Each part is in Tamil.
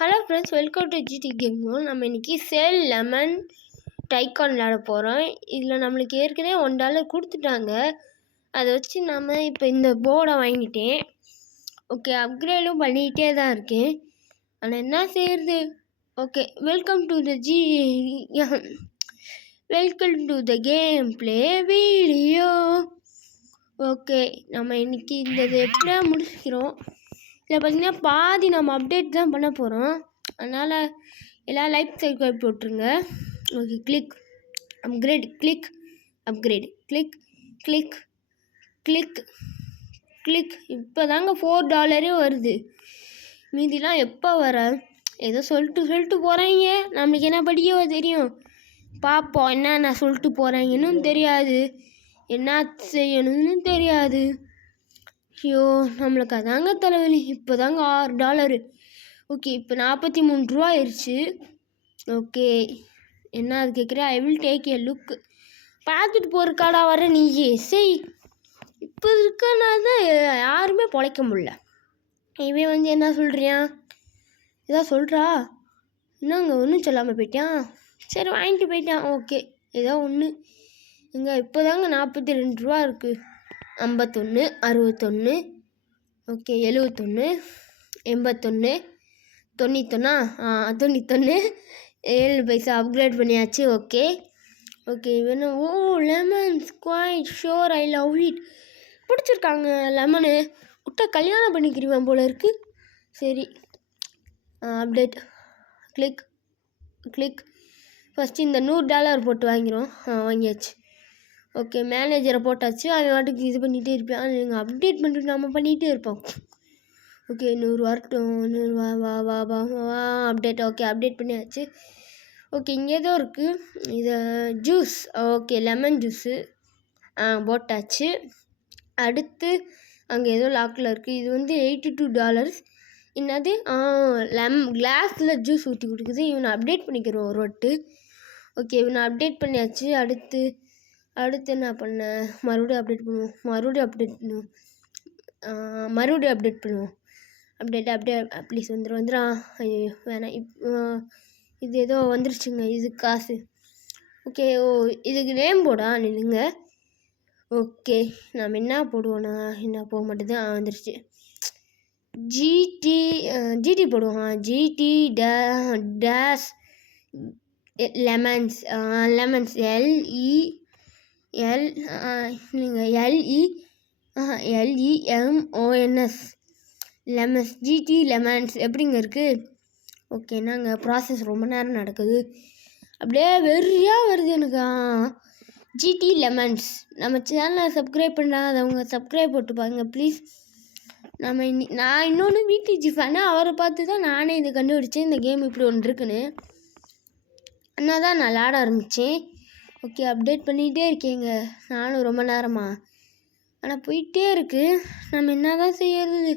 Hello friends, welcome to GT game. நம்ம இன்றைக்கி சேல் லெமன் டைக்கான் விளையாட போகிறோம். இதில் நம்மளுக்கு ஏற்கனவே $1 கொடுத்துட்டாங்க. அதை வச்சு நம்ம இப்போ இந்த போர்டை வாங்கிட்டேன். ஓகே, அப்கிரேடும் பண்ணிக்கிட்டே தான் இருக்கேன். ஆனால் என்ன செய்கிறது? Okay, welcome to the game play video. Okay, நம்ம இன்றைக்கி இந்த எப்படியா முடிச்சுக்கிறோம். இதில் பார்த்திங்கன்னா பாதி நம்ம அப்டேட் தான் பண்ண போகிறோம். அதனால் எல்லாம் லைக் சப்ஸ்கிரைப் போட்டுருங்க. Okay, click upgrade, click upgrade, click click click click. இப்போ தாங்க $4 வருது. மீதிலாம் எப்போ வர ஏதோ சொல்லிட்டு போகிறாங்க. நம்மளுக்கு என்ன படிக்கவோ தெரியும். பார்ப்போம் என்ன சொல்லிட்டு போகிறாங்கன்னு தெரியாது, என்ன செய்யணும்னு தெரியாது. ஐயோ, நம்மளுக்கு அதாங்க தலைவலி. இப்போ தாங்க $6. ஓகே, இப்போ 43 ரூபா ஆயிடுச்சு. ஓகே, என்ன அது கேட்குறேன். I will take a look. பார்த்துட்டு போகிறக்காடா வர நீயே. சரி, இப்போ இருக்கனால தான் யாருமே பொழைக்க முடியல. இவன் வந்து என்ன சொல்கிறியான், ஏதாவது சொல்கிறா. என்னங்க ஒன்றும் சொல்லாமல் போயிட்டான். சரி, வாங்கிட்டு போயிட்டான். ஓகே, ஏதோ ஒன்று. இங்கே இப்போ தாங்க 42 ரூபா இருக்குது. 51, 61, ஓகே, 71, 81, 91, 7 பைசா அப்கிரேட் பண்ணியாச்சு. ஓகே ஓகே, வேணும். Oh, lemons quite sure I love it. பிடிச்சிருக்காங்க லெமனு. விட்டா கல்யாணம் பண்ணிக்கிறேன் போல இருக்குது. சரி, அப்டேட், கிளிக் கிளிக். ஃபஸ்ட்டு இந்த $100 போட்டு வாங்கிறோம். வாங்கியாச்சு. ஓகே, மேனேஜரை போட்டாச்சு. அவன் வாட்டுக்கு இது பண்ணிகிட்டே இருப்பான். நீங்கள் அப்டேட் பண்ணிட்டு நம்ம பண்ணிகிட்டே இருப்போம். ஓகே, 100 வரட்டும். 100 வா அப்டேட். ஓகே, அப்டேட் பண்ணியாச்சு. ஓகே, இங்கே ஏதோ இருக்குது. இது ஜூஸ். ஓகே, லெமன் ஜூஸு போட்டாச்சு. அடுத்து அங்கே ஏதோ லாக்கில் இருக்குது. இது வந்து $82. என்னது, கிளாஸில் ஜூஸ் ஊற்றி கொடுக்குது. இவனை அப்டேட் பண்ணிக்கிறோம் ஒரு வாட்டு. ஓகே, இவனை அப்டேட் பண்ணியாச்சு. அடுத்து என்ன பண்ணேன், மறுபடியும் அப்டேட் பண்ணுவோம். மறுபடியும் அப்டேட் பண்ணுவோம். அப்டேட் ப்ளீஸ் வந்துடும். ஐயோ வேணாம். இது ஏதோ வந்துருச்சுங்க. இது காசு. ஓகே, ஓ, இதுக்கு நேம் போடா நில்லுங்க. ஓகே, நம்ம என்ன போடுவோண்ணா, என்ன போக மாட்டேது. வந்துருச்சு. ஜிடி போடுவோம். GT dash lemons. LEMONS lemons. GT lemons எப்படிங்க இருக்குது? ஓகே, நாங்கள் ப்ராசஸ் ரொம்ப நேரம் நடக்குது. அப்படியே வெறியாக வருது எனக்கு. GT lemons. நம்ம சேனலை சப்ஸ்கிரைப் பண்ணாதவங்க சப்ஸ்கிரைப் போட்டுப்பாங்க ப்ளீஸ். நான் இன்னொன்று விடிஜி ஃபேனு. அவரை பார்த்து தான் நானே இதை கண்டுபிடிச்சேன். இந்த கேம் இப்படி ஒன்று இருக்குன்னு. ஆனால் தான் நான் விளாட ஆரம்பித்தேன். ஓகே, அப்டேட் பண்ணிகிட்டே இருக்கேங்க நானும் ரொம்ப நேரமாக. ஆனால் போயிட்டே இருக்குது. நம்ம என்ன தான் செய்யறது?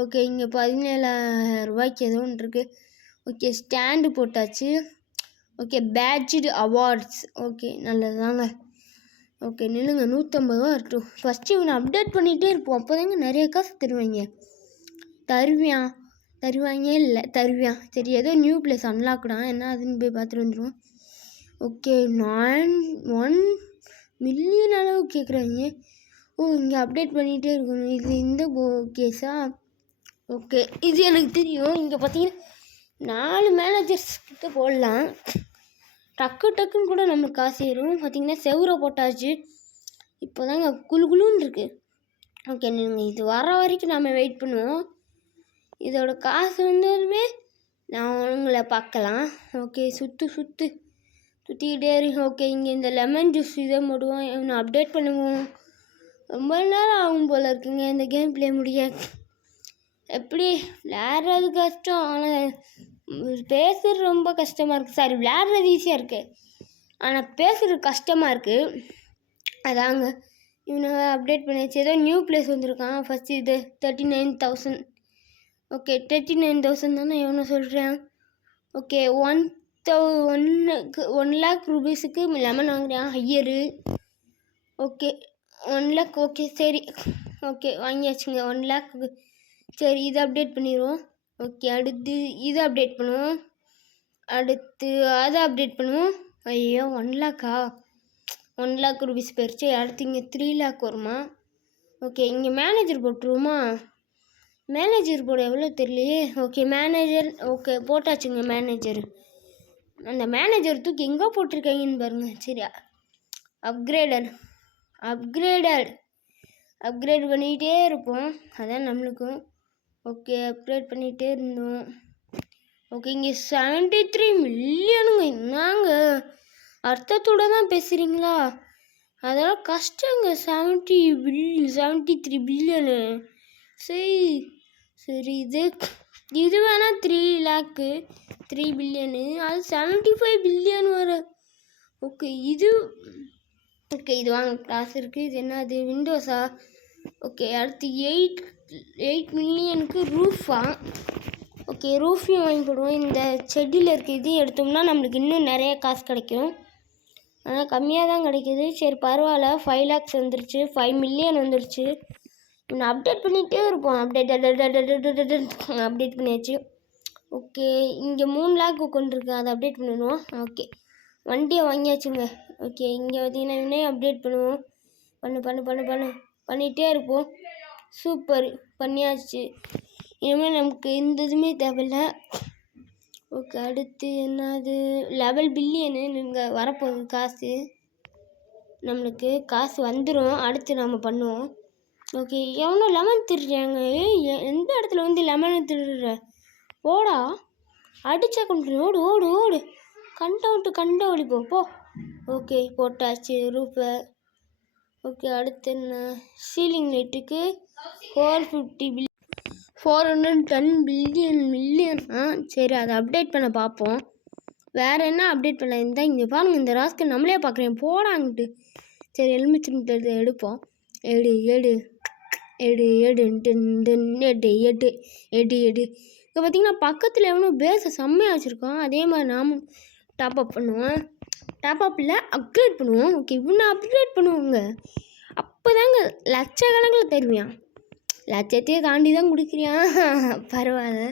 ஓகே, இங்கே 17,000 ரூபாய்க்கு ஏதோ ஒன்று இருக்குது. ஓகே, ஸ்டாண்டு போட்டாச்சு. Okay, badged awards. ஓகே, நல்லது தாங்க. ஓகே, நில்லுங்க. 150 ரூபா வரட்டும். ஃபஸ்ட்டு இவனை அப்டேட் பண்ணிகிட்டே இருப்போம். அப்போ தாங்க நிறைய காசு தருவாங்க. தருவாங்க இல்லை, தருவியான். சரி, ஏதோ நியூ பிளேஸ் அன்லாக்டான். என்ன அதுன்னு போய் பார்த்துட்டு வந்துடுவோம். ஓகே, 1 மில்லியன் அளவு கேட்குறாங்க. ஓ, இங்கே அப்டேட் பண்ணிகிட்டே இருக்கணும். இது இந்த கேஸா? ஓகே, இது எனக்கு தெரியும். இங்கே பார்த்தீங்கன்னா 4 மேனேஜர்ஸ் கிட்ட போடலாம். டக்குன்னு கூட நம்மளுக்கு காசு ஏறும். பார்த்தீங்கன்னா செவரை போட்டாச்சு. இப்போ தாங்க குழுன்னு இருக்குது. ஓகே, நீங்கள் இது வர வரைக்கும் நம்ம வெயிட் பண்ணுவோம். இதோட காசு வந்தாலுமே நான் உங்களை பார்க்கலாம். ஓகே, சுற்றிக்கிட்டே இருக்கு. ஓகே, இங்கே இந்த லெமன் ஜூஸ் இதை போடுவோம். இவனை அப்டேட் பண்ணுவோம். ரொம்ப நேரம் ஆகும் போல் இருக்குங்க இந்த கேம் ப்ளே முடிய. எப்படி விளையாடுறது கஷ்டம், ஆனால் பேசுகிறது ரொம்ப கஷ்டமாக இருக்குது. சாரி, விளையாடுறது ஈஸியாக இருக்குது, ஆனால் பேசுகிறது கஷ்டமாக இருக்குது. அதாங்க இவனை அப்டேட் பண்ணியாச்சு. ஏதோ நியூ பிளேஸ் வந்திருக்கான். ஃபஸ்ட்டு இது 39,000. ஓகே, 39,000 தானே எவ்வளோ சொல்கிறேன். ஓகே, 1 lakh ரூபீஸுக்கு லெமன் வாங்குறேன். ஹையரு. Okay, 1 lakh. ஓகே, சரி. ஓகே, வாங்கியாச்சுங்க 1 lakh. சரி, இதை அப்டேட் பண்ணிடுவோம். ஓகே அடுத்து இதை அப்டேட் பண்ணுவோம். அடுத்து அதை அப்டேட் பண்ணுவோம். ஐயோ 1 லேக்கா 1 லேக் ருபீஸ் போயிடுச்சு. அடுத்து இங்கே 3 லேக் வருமா? ஓகே இங்கே மேனேஜர் போட்டுருவோமா? மேனேஜர் போட எவ்வளோ தெரியலையே. ஓகே மேனேஜர் ஓகே போட்டாச்சுங்க மேனேஜர். அந்த மேனேஜர் தூக்கி எங்கே போட்டிருக்காங்கன்னு பாருங்கள். சரி அப்கிரேட் பண்ணிகிட்டே இருப்போம். அதான் நம்மளுக்கும். ஓகே அப்கிரேட் பண்ணிகிட்டே இருந்தோம். ஓகே இங்கே 73 மில்லியனுங்க. என்னங்க அர்த்தத்தோடு தான் பேசுகிறீங்களா? அதெல்லாம் கஷ்டங்க. 73 பில்லியனு. சரி இது வேணால் 3 லேக்கு 3 பில்லியனு. அது 75 பில்லியன் வர. ஓகே இது வாங்க கிளாஸ் இருக்குது. இது என்னது விண்டோஸா? ஓகே அடுத்து 8 மில்லியனுக்கு ரூஃபா? ஓகே ரூஃபையும் வாங்கி போடுவோம். இந்த செடியில் இருக்க இதையும் எடுத்தோம்னா நம்மளுக்கு இன்னும் நிறைய காசு கிடைக்கும். ஆனால் கம்மியாக தான் கிடைக்கிது. சரி பரவாயில்ல. 5 லேக்ஸ் வந்துருச்சு. 5 மில்லியன் வந்துருச்சு. இன்னும் அப்டேட் பண்ணிகிட்டே இருப்போம். அப்டேட் பண்ணியாச்சு. ஓகே இங்கே 3 லேக் கொண்டிருக்கு. அதை அப்டேட் பண்ணிடுவோம். ஓகே வண்டியை வாங்கியாச்சுங்க. ஓகே இங்கே பார்த்தீங்கன்னா அப்டேட் பண்ணுவோம். பண்ணிகிட்டே இருப்போம். சூப்பர் பண்ணியாச்சு. இனிமேல் நமக்கு இந்த இதுவுமே தேவையில்லை. ஓகே அடுத்து என்னது 11 பில்லியனு நீங்கள் வரப்போகுது காசு. நம்மளுக்கு காசு வந்துடும். அடுத்து நம்ம பண்ணுவோம். ஓகே எவனோ லெமன் திருடுறாங்க. எந்த இடத்துல வந்து லெமனை திருடுற? ஓடா அடிச்சா கொண்டு ஓடு ஓடு ஓடு. கண்ட ஓடி போ. ஓகே போட்டாச்சு ரூஃபை. ஓகே அடுத்து என்ன சீலிங் லைட்டுக்கு 410 மில்லியன். சரி அதை அப்டேட் பண்ண பார்ப்போம். வேறு என்ன அப்டேட் பண்ண இருந்தால் இங்கே பாருங்கள். இந்த ராஸ்க்கு நம்மளே பார்க்குறேன். போடாங்கிட்டு. சரி எலுமிச்சை எடுப்போம். எடு இப்போ பார்த்தீங்கன்னா பக்கத்தில் எவனோ பேஸை செம்மையாக வச்சுருக்கோம். அதே மாதிரி நாமும் டாப்அப் பண்ணுவோம். டாப்அப்பில் அப்கிரேட் பண்ணுவோம். ஓகே இவனை அப்கிரேட் பண்ணுவோங்க. அப்போ தாங்க லட்சக்கணக்கில் தருவியான். லட்சத்தையே தாண்டி தான் குடிக்கிறியான். பரவாயில்ல.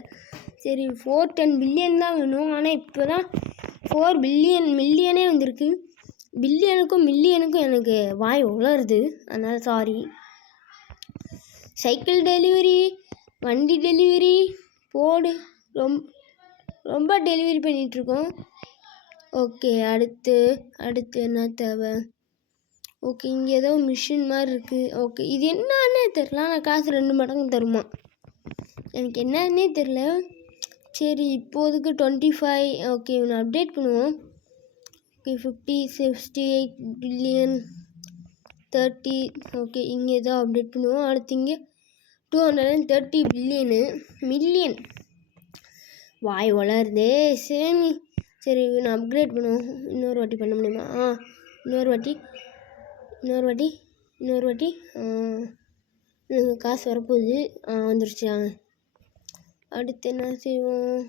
சரி 410 பில்லியன் தான் வேணும். ஆனால் இப்போ தான் 4 மில்லியனே வந்திருக்கு. பில்லியனுக்கும் மில்லியனுக்கும் எனக்கு வாய் உளருது. அதனால் சாரி. சைக்கிள் டெலிவரி, வண்டி டெலிவரி போடு. ரொம்ப டெலிவரி பண்ணிகிட்ருக்கோம். ஓகே அடுத்து என்ன தேவை? ஓகே இங்கே ஏதோ மிஷின் மாதிரி இருக்குது. ஓகே இது என்னன்னே தெரில. ஆனால் காசு 2 மடங்கு தருமா? எனக்கு என்னன்னே தெரில. சரி இப்போதுக்கு 25. ஓகே இவனை அப்டேட் பண்ணுவோம். Okay 50, 68 billion 30. ஓகே இங்கே ஏதோ அப்டேட் பண்ணுவோம். அடுத்து இங்கே 230 மில்லியன். வாய் வளருதே சேமி. சரி இவனை அப்கிரேட் பண்ணுவோம். இன்னொரு வாட்டி பண்ண முடியுமா? இன்னொரு வாட்டி காசு வரப்போகுது. வந்துருச்சு. அடுத்து என்ன செய்வோம்?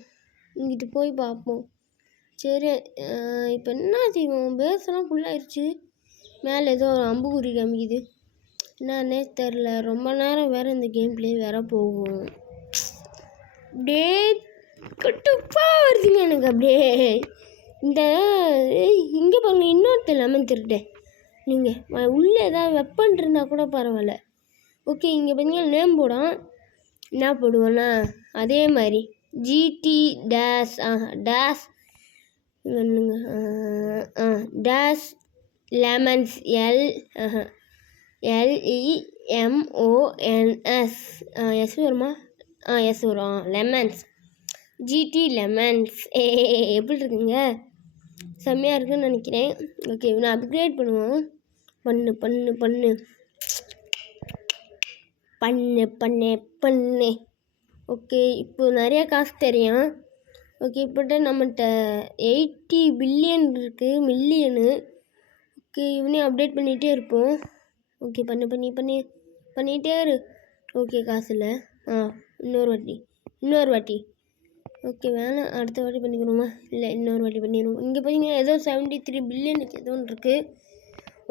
இங்கிட்டு போய் பார்ப்போம். சரி இப்போ என்ன செய்வோம்? பேஸெல்லாம் ஃபுல்லாகிடுச்சு. மேலே ஏதோ ஒரு அம்புக்குறி காமிக்குது. என்னன்னே தெரில. ரொம்ப நேரம் வேறு இந்த கேம் பிளே வேறு போகும். அப்படியே கட்டுப்பாக வருதுங்க எனக்கு. அப்படியே இந்த இங்கே பாருங்கள். இன்னொருத்தர் லெமன் திருட்டேன். நீங்கள் உள்ளே ஏதாவது வெப்பன் இருந்தால் கூட பரவாயில்ல. ஓகே இங்கே பார்த்தீங்கன்னா நேம் போடான். என்ன போடுவோன்னா அதே மாதிரி GT dash dash lemons LEMONS S வருமா? எஸ் வரும். Lemons GT lemons. எப்படி இருக்குங்க? செம்மையாக இருக்குன்னு நினைக்கிறேன். ஓகே நான் அப்கிரேட் பண்ணுவோம். பண்ணு. ஓகே இப்போ நிறைய காசு தெரியும். ஓகே இப்போட்ட நம்மகிட்ட 80 பில்லியன் இருக்குது. மில்லியனு. ஓகே இவனையும் அப்டேட் பண்ணிகிட்டே இருப்போம். ஓகே பண்ணிகிட்டே இரு. ஓகே காசு இல்லை. இன்னொரு வாட்டி. ஓகே வேணாம். அடுத்த வாட்டி பண்ணிக்கிறோமா? இல்லை இன்னொரு வாட்டி பண்ணிடுவோம். இங்கே பார்த்தீங்கன்னா ஏதோ 73 பில்லியனுக்கு ஏதோ ஒன்று இருக்குது.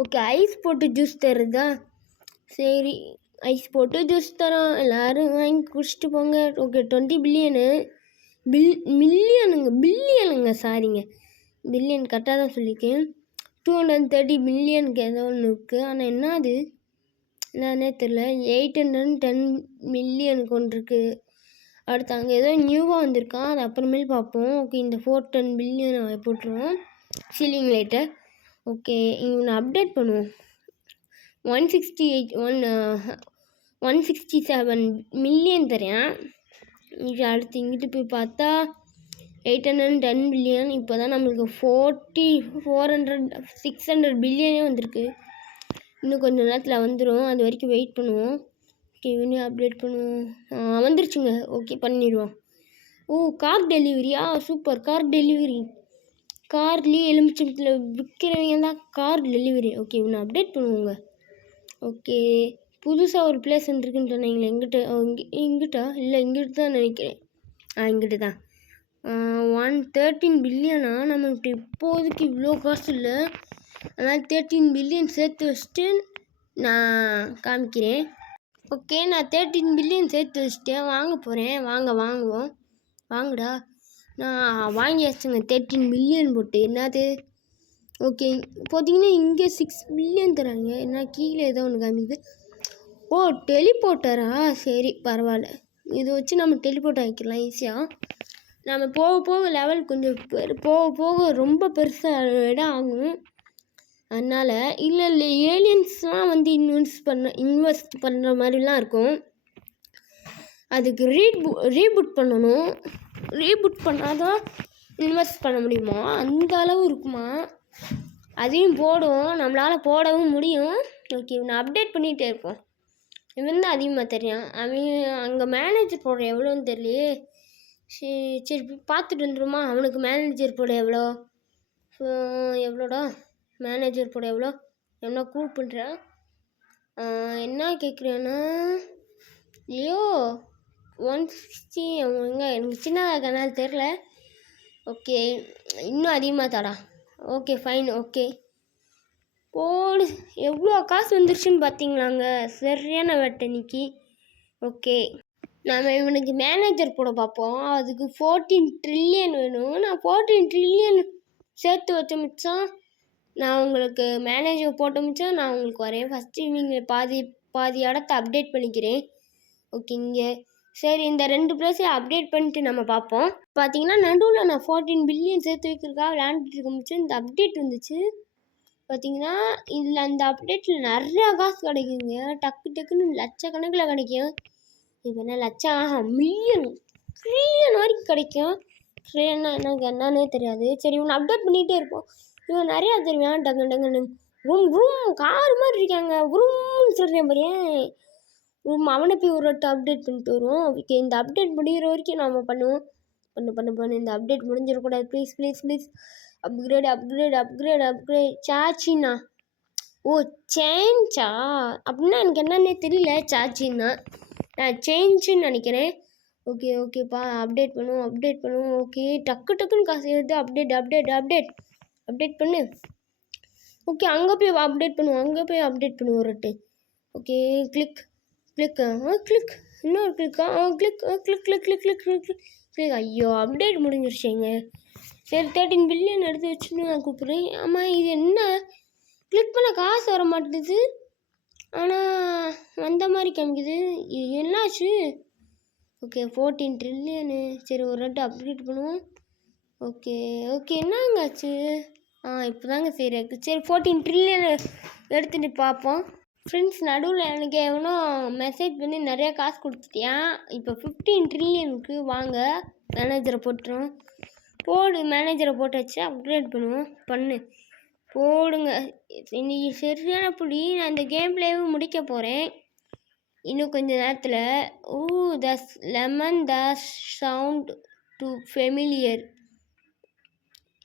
ஓகே ஐஸ் போட்டு ஜூஸ் தருதா? சரி ஐஸ் போட்டு ஜூஸ் தரோம், எல்லோரும் வாங்கி குடிச்சிட்டு போங்க. ஓகே 20 பில்லியனு பில்லியனுங்க சாரிங்க, பில்லியன் கரெக்டாக தான் சொல்லியிருக்கேன். 230 மில்லியனுக்கு ஏதோ ஒன்று இருக்குது. ஆனால் என்ன அது என்னன்னே தெரில. 810 மில்லியனுக்கு ஒன்று இருக்குது. அடுத்து அங்கே ஏதோ நியூவாக வந்திருக்கான், அது அப்புறமேல் பார்ப்போம். ஓகே இந்த 410 பில்லியன் போட்டுருவோம் சீலிங் லைட்டை. ஓகே இவனை அப்டேட் பண்ணுவோம். 167 மில்லியன் தரேன். இது அடுத்து இங்கிட்டு போய் பார்த்தா 810 பில்லியன். இப்போ தான் நம்மளுக்கு 600 பில்லியனே வந்திருக்கு. இன்னும் கொஞ்சம் நேரத்தில் வந்துடும், அது வரைக்கும் வெயிட் பண்ணுவோம். ஓகே இன்னும் அப்டேட் பண்ணுவோம். வந்துருச்சுங்க. ஓகே பண்ணிடுவோம். ஓ கார் டெலிவரியா, சூப்பர். கார் டெலிவரி, கார்லேயே எலுமிச்சம்பழத்தில் விற்கிறவங்க தான் கார் டெலிவரி. ஓகே இன்னும் அப்டேட் பண்ணுவோங்க. ஓகே புதுசாக ஒரு பிளேஸ் வந்துருக்குன்னு சொன்னீங்களே, இங்கிட்டா இல்லை இங்கிட்டு தான் நினைக்கிறேன். இங்கிட்டு தான். 113 பில்லியனா, நம்மளுக்கு இப்போதைக்கு இவ்வளோ காசு இல்லை. அதனால் 13 பில்லியன் சேர்த்து வச்சுட்டு நான் காமிக்கிறேன். ஓகே நான் 13 பில்லியன் சேர்த்து வச்சுட்டேன், வாங்க போகிறேன். வாங்குவோம். வாங்கடா. நான் வாங்கியாச்சுங்க 13 பில்லியன் போட்டு. என்னது ஓகே பார்த்தீங்கன்னா இங்கே 6 பில்லியன் தராங்க. என்ன கீழே ஏதோ ஒன்று காமிக்குது. ஓ டெலிபோர்ட்டரா, சரி பரவாயில்ல. இதை வச்சு நம்ம டெலிபோர்ட் ஆகிக்கலாம் ஈஸியாக. நம்ம போக போக லெவல் கொஞ்சம் போக போக ரொம்ப பெருசாக இடம் ஆகும். அதனால் இல்லை ஏலியன்ஸ்லாம் வந்து இன்வெஸ்ட் பண்ணுற மாதிரிலாம் இருக்கும். அதுக்கு ரீபூட் பண்ணணும். ரீபூட் பண்ணால் தான் இன்வெஸ்ட் பண்ண முடியுமா, அந்த அளவு இருக்குமா? அதையும் போடுவோம், நம்மளால் போடவும் முடியும். ஓகே நான் அப்டேட் பண்ணிகிட்டே இருப்போம். இவன் தான் அதிகமாக தெரியும். அவன் அங்கே மேனேஜர் போடுற எவ்வளோன்னு தெரியலையே. சரி பார்த்துட்டு வந்துடுமா. அவனுக்கு மேனேஜர் போட எவ்வளோடா மேனேஜர் போட எவ்வளோ கூப்பிட்றான். என்ன கேட்குறேன்னா ஐயோ 160 அவங்க எனக்கு சின்னதாக இருக்கனால தெரில. ஓகே இன்னும் அதிகமாக தாடா. Okay fine. ஓகே போடு. எவ்வளோ காசு வந்துருச்சுன்னு பார்த்தீங்களாங்க, சரியான வேட்டை இன்னைக்கு. ஓகே நம்ம இவனுக்கு மேனேஜர் போட பார்ப்போம். அதுக்கு 14 ட்ரில்லியன் வேணும். நான் 14 ட்ரில்லியன் சேர்த்து வச்ச மிச்சம் நான் உங்களுக்கு மேனேஜர் போட்ட மிச்சம் நான் உங்களுக்கு வரேன். ஃபஸ்ட்டு நீங்கள் பாதி இடத்த அப்டேட் பண்ணிக்கிறேன். ஓகே இங்கே சரி இந்த 2 பிளேஸையும் அப்டேட் பண்ணிட்டு நம்ம பார்ப்போம். பார்த்தீங்கன்னா நடுவில் நான் 14 பில்லியன் சேர்த்து வைக்கிறதுக்காக விளையாண்டுட்டு இருக்க மிச்சம் இந்த அப்டேட் வந்துச்சு. பார்த்தீங்கன்னா இதில் அந்த அப்டேட்டில் நிறையா காசு கிடைக்குங்க. டக்குன்னு லட்சக்கணக்கில் கிடைக்கும். இப்போ என்ன லட்சம் மில்லியன் ட்ரில்லியன் வரைக்கும் கிடைக்கும். ட்ரில்லியன்னா என்னன்னே தெரியாது. சரி இவனை அப்டேட் பண்ணிகிட்டே இருப்போம். இவன் நிறையா தெரியும். டங்குன்னு ரூம் கார் மாதிரி இருக்காங்க. ரூம்னு சொல்கிறேன் பாரியேன். அவனை போய் ஒரு வாட்டி அப்டேட் பண்ணிட்டு வருவோம். ஓகே இந்த அப்டேட் முடிகிற வரைக்கும் நம்ம பண்ணுவோம். பண்ணு இந்த அப்டேட் முடிஞ்சிடக்கூடாது. ப்ளீஸ் அப்கிரேட் சாச்சின்னா. ஓ சேஞ்சா அப்படின்னா எனக்கு என்னன்னே தெரியல. சாச்சின்னா நான் சேஞ்சுன்னு நினைக்கிறேன். ஓகேப்பா அப்டேட் பண்ணுவோம். ஓகே டக்குன்னு காசு எடுத்து அப்டேட் பண்ணு. ஓகே அங்கே போய் அப்டேட் பண்ணுவோம் ஒரு வாட்டி. ஓகே கிளிக் இன்னொரு கிளிக். ஐயோ அப்டேட் முடிஞ்சிருச்சுங்க. சரி 13 பில்லியன் எடுத்து வச்சுன்னு நான் கூப்பிட்றேன். ஆமாம் இது என்ன கிளிக் பண்ண காசு வர மாட்டேது, ஆனால் வந்த மாதிரி காமிக்குது. இது என்னாச்சு? ஓகே 14 ட்ரில்லியனு. சரி ஒரு வாட்டி அப்டேட் பண்ணுவோம். ஓகே என்னங்காச்சு? இப்போ தாங்க சரி இருக்குது. சரி 14 ட்ரில்லியன் எடுத்துகிட்டு பார்ப்போம். ஃப்ரெண்ட்ஸ் நடுவில் எனக்கு எவனோ மெசேஜ் பண்ணி நிறையா காசு கொடுத்துட்டியான். இப்போ 15 ட்ரில்லியனுக்கு வாங்க மேனேஜரை போட்டுரும். போடு மேனேஜரை போட்டாச்சு. அப்கிரேட் பண்ணுவோம். போடுங்க. இன்னைக்கு சரியான புள்ளி. நான் இந்த கேம் பிளேவும் முடிக்க போகிறேன் இன்னும் கொஞ்சம் நேரத்தில். The lemon the sound too familiar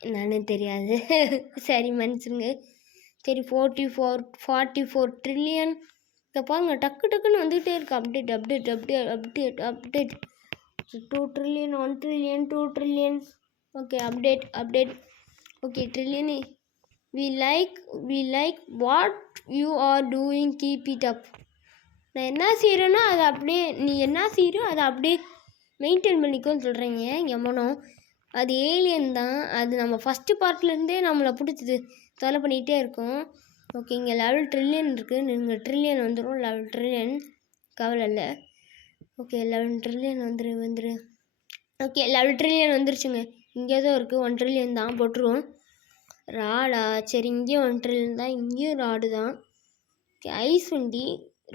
என்னன்னு தெரியாது. சரி மன்னிச்சுங்க. சரி 44 ட்ரில்லியன். இதை பாருங்க டக்குன்னு வந்துகிட்டே இருக்கு. Update 2 trillion 1 trillion 2 trillion. Okay update. Okay trillion. we like what you are doing, keep it up. நான் என்ன செய்கிறேன்னா அதை அப்படியே நீ என்ன செய்கிறோ அதை அப்படியே மெயின்டைன் பண்ணிக்கோன்னு சொல்கிறீங்க எமனோ. அது ஏலியன் தான். அது நம்ம ஃபஸ்ட்டு பார்ட்லேருந்தே நம்மளை பிடிச்சது தொலை பண்ணிகிட்டே இருக்கோம். ஓகே, இங்கே 11 ட்ரில்லியன் இருக்குது. நீங்கள் ட்ரில்லியன் வந்துடும். 11 ட்ரில்லியன் கவலை இல்லை. ஓகே, 11 ட்ரில்லியன் வந்துரு. ஓகே, 11 ட்ரில்லியன் வந்துருச்சுங்க. இங்கே தான் இருக்குது. 1 ட்ரில்லியன் தான் போட்டுருவோம். ராடா சரி, இங்கேயும் 1 ட்ரில்லியன் தான், இங்கேயும் ராடு தான். ஓகே, ஐஸ் வண்டி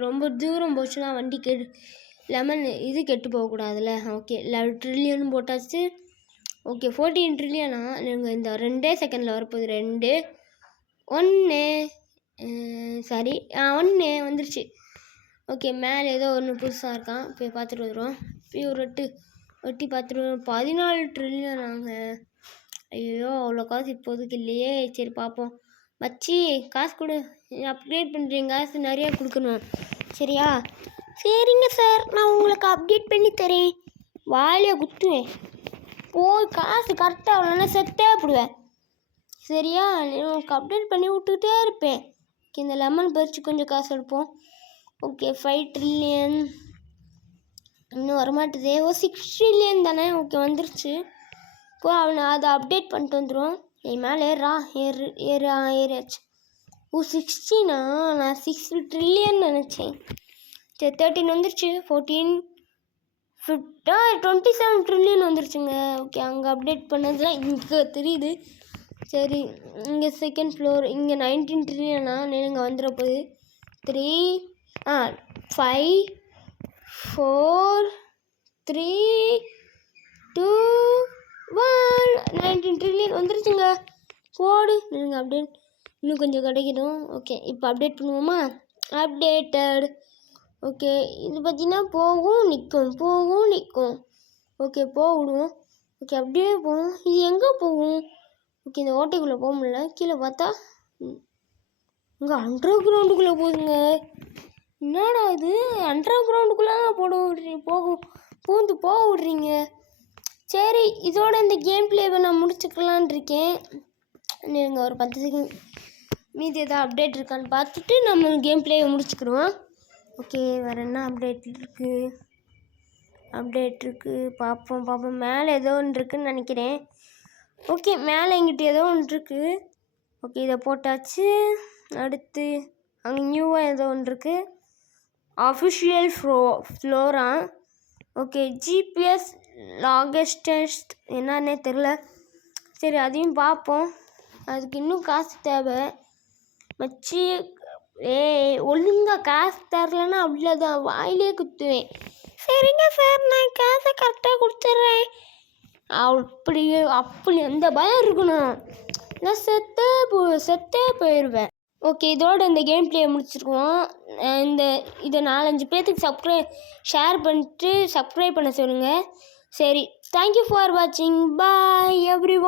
ரொம்ப தூரம் போச்சுன்னா வண்டி லெமன் இது கெட்டு போகக்கூடாதுல்ல. ஓகே, 11 ட்ரில்லியன் போட்டாச்சு. ஓகே, 14 ட்ரில்லியனா நீங்கள் இந்த 2 செகண்டில் வரப்போகுது. 2 1 சரி 1 வந்துருச்சு. ஓகே, மேலே ஏதோ ஒன்று புதுசாக இருக்கான். போய் பார்த்துட்டு வந்துடுவோம். போய் ஒரு ஒட்டி பார்த்துட்டு வருவோம். 14 ட்ரில்லியன் நாங்கள். ஐயோ, அவ்வளோ காசு இப்போதைக்கு இல்லையே. சரி பார்ப்போம். மச்சி காசு கொடு, அப்டேட் பண்ணுறீங்க, காசு நிறையா கொடுக்கணும் சரியா? சரிங்க சார், நான் உங்களுக்கு அப்டேட் பண்ணி தரேன். வாயிலே குத்துவேன். போய் காசு கரெக்டாக அவ்வளோனா செத்தே போடுவேன் சரியா? உங்களுக்கு அப்டேட் பண்ணி விட்டுக்கிட்டே இருப்பேன். ஓகே, இந்த லெமன் பறித்து கொஞ்சம் காசு எடுப்போம். ஓகே, 5 ட்ரில்லியன் இன்னும் வரமாட்டுதே. 6 ட்ரில்லியன் தானே. ஓகே, வந்துருச்சு. இப்போ அவனை அதை அப்டேட் பண்ணிட்டு வந்துடும். என் மேலே ஏறியாச்சு. 16னா நான் 6 ட்ரில்லியன் நினச்சேன். சரி, 13 வந்துருச்சு. 14 27 ட்ரில்லியன் வந்துருச்சுங்க. ஓகே, அங்கே அப்டேட் பண்ணதுலாம் இங்கே தெரியுது. சரி, இங்கே செகண்ட் ஃப்ளோர். இங்கே 19 ட்ரில்லியனா நீங்கள் வந்துட போகுது. 3 5 4 3 2 1 19 ட்ரில்லியன் வந்துருச்சுங்க. போடு நீங்கள் அப்டேட். இன்னும் கொஞ்சம் கிடைக்கணும். ஓகே, இப்போ அப்டேட் பண்ணுவோமா? அப்டேட்டட். ஓகே, இது பார்த்தீங்கன்னா போகும் நிற்கும். ஓகே, விடுவோம். ஓகே, அப்படியே போகும். இது எங்கே போகும்? ஓகே, இந்த ஓட்டைக்குள்ளே போக முடியல. கீழே பார்த்தா இங்கே அண்டர் கிரவுண்டுக்குள்ளே போகுதுங்க. என்னடா இது, அண்டர் கிரவுண்டுக்குள்ளே பூந்து போக விட்றீங்க. சரி, இதோட இந்த கேம் பிளேவை நான் முடிச்சுக்கலான் இருக்கேன். நீங்கள் ஒரு 10 செகண்ட் மீதி எதாவது அப்டேட் இருக்கான்னு பார்த்துட்டு நம்ம கேம் பிளேவை முடிச்சுக்கிடுவோம். ஓகே, வேறு என்ன அப்டேட் இருக்குது பார்ப்போம். மேலே ஏதோ ஒன்று இருக்குதுன்னு நினைக்கிறேன். ஓகே, மேலே எங்கிட்ட ஏதோ ஒன்று இருக்குது. ஓகே, இதை போட்டாச்சு. அடுத்து அங்கே நியூவாக ஏதோ ஒன்று இருக்குது. Official flora. ஓகே, ஜிபிஎஸ் லாகஸ்ட் டெஸ்ட் என்னன்னே தெரில. சரி, அதையும் பார்ப்போம். அதுக்கு இன்னும் காசு தேவை மச்சி. ஒழுங்காக காசு தரலன்னா அவ்வளோதான், வாயிலே குத்துவேன். சரிங்க சார், நான் காசை கரெக்டாக கொடுத்துட்றேன். அப்படி எந்த பயம் இருக்கணும், நான் செத்தே போயிடுவேன். ஓகே, இதோட இந்த கேம் பிளே முடிச்சிருக்கோம். இதை 4-5 பேர்த்துக்கு ஷேர் பண்ணிட்டு சப்ஸ்கிரைப் பண்ண சொல்லுங்கள். சரி, தேங்க்யூ ஃபார் வாட்சிங். பாய் எவ்ரி ஒன்.